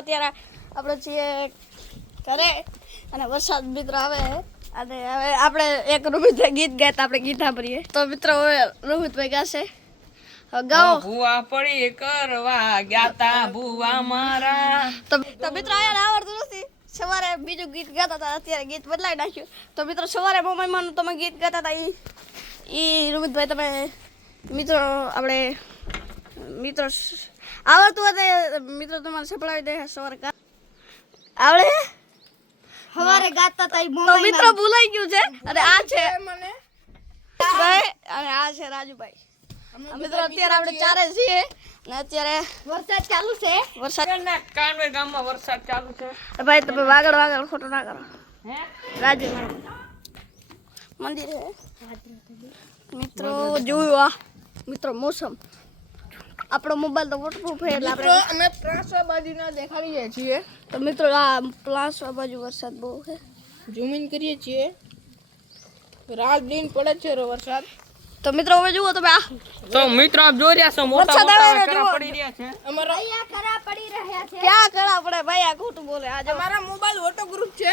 અત્યારે આપણે છીએ ઘરે અને વરસાદ મિત્ર આવે. અને હવે આપણે એક રોહિતભાઈ ગીત ગાતા આપણે ગીત સાંભળીએ. તો મિત્રો હવે રોહિતભાઈ ગાશે. ગાઓ ભૂવા પડી કરવા ગ્યાતા ભૂવા મારા. તો તો મિત્રો આયા આવડતું નથી. સવારે બીજું ગીત ગાતા હતા અત્યારે ગીત બદલાઈ નાખ્યું. તો મિત્રો સવારે મોબાઈલમાં તમે ગીત ગાતા હતા એ એ રોહિતભાઈ તમે મિત્રો આપણે મિત્રો આવડતું હોય મિત્રો તમારે સંભળાવી દે સવારે આવડે? સવારે ગાતા તા તો મિત્રો ભૂલાઈ ગયું છે? અને આ છે. ભાઈ અને આ છે રાજુભાઈ. મિત્રો અત્યારે આપણે ચારે છીએ ને અત્યારે વરસાદ ચાલુ છે? વરસાદ કાનવે ગામમાં વરસાદ ચાલુ છે. ભાઈ તમે વાગડ વાગડ ખોટું ના કરો. હે? રાજુ મંદિર મિત્રો જોયું આ. મિત્રો મોસમ. આપણો મોબાઈલ તો વોટરપ્રૂફ છે એટલે આપણે અમે પ્લાસવા બાજુના દેખાડીએ છીએ. તો મિત્રો આ પ્લાસવા બાજુ વરસાદ બહુ છે. ઝૂમ ઇન કરીએ છીએ. રાત દિન પડે છે રો વરસાદ. તો મિત્રો હવે જુઓ તમે આ તો મિત્રો આપ જોઈ રહ્યા છો મોટા મોટા કરા પડી રહ્યા છે. અમારા કરા પડી રહ્યા છે? ક્યાં કરા પડે? ભાઈ આ ખોટું બોલે. આ જો અમારા મોબાઈલ ઓટો ગ્રુપ છે.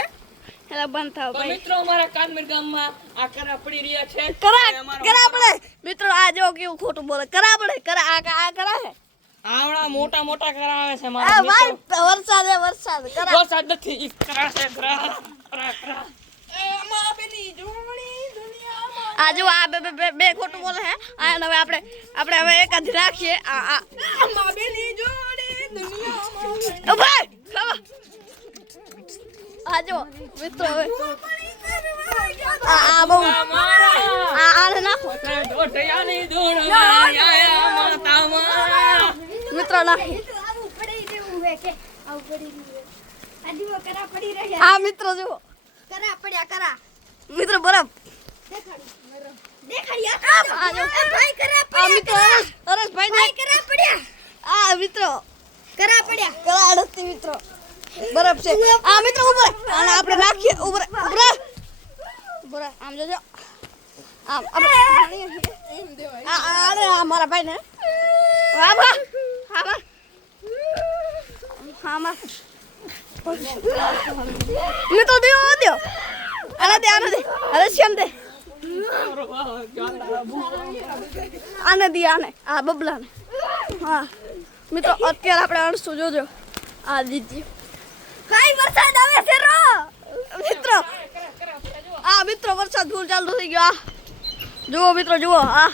એટલે બંધ થાવ ભાઈ. મિત્રો અમારા કાનમેર ગામમાં આ કરા પડી રહ્યા છે. કરા કરા પડે. મિત્રો આ જો કેવું ખોટું બોલે. કરા પડે. કરા આ આ કરા હે. આવડા મોટા મોટા કરા આવે છે મારા ભાઈ મિત્રો. વરસાદ હે વરસાદ. કરા વરસાદ નથી. ઈ કરા છે કરા કરા કરા. અમારા પેલી જોણી દુનિયામાં આ જો આ બે બે- બે બે ખોટું બોલે હે. આ હવે આપણે આપણે હવે એક જ રાખીએ. આ આ મિત્રો હવે આ આ બહુ આ આને નાખો. મિત્રો નાખી. આ જુઓ. કરા પડ્યા કરા. મિત્રો બરફ મિત્રો કરા. પડ્યા. કરા અડસથી મિત્રો. બરફ છે. આ મિત્રો ઉપર. અને આપણે નાખીએ. ઉપર. ઉપર ઉપર આમ જોજો. આમ, આપણે એમ આ મારા ભાઈ ને હા, વાહ. હા માં તો દેવો દો. આને દે આને દે. અરે શ્યામ દે. આને દે, આને. આ બબલાને. હા. મિત્રો, અત્યારે આપણે અણસું જોજો. આ દીધી ભાઈ વરસાદ આવે છે રો! મિત્રો આ મિત્રો વરસાદ ફૂલ ચાલુ થઈ ગયો આ. જુઓ મિત્રો જુઓ આ.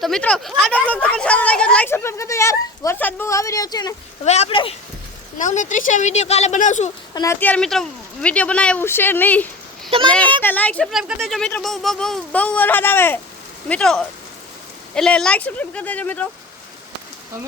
તો મિત્રો આ બ્લોગ તમને સારો લાગ્યો લાઈક સબસ્ક્રાઇબ કરજો યાર. વરસાદ બહુ આવી રહ્યો છે ને. હવે આપણે નવ ને ત્રીસે વીડિયો કાલે બનાવશું. અને અત્યારે મિત્રો વીડિયો બનાવ્યું છે નહીં. તમારે લાઈક સબસ્ક્રાઇબ કરી દેજો મિત્રો. બહુ બહુ બહુ બહુ વરસાદ આવે. મિત્રો એટલે લાઈક સબસ્ક્રાઇબ કરી દેજો મિત્રો.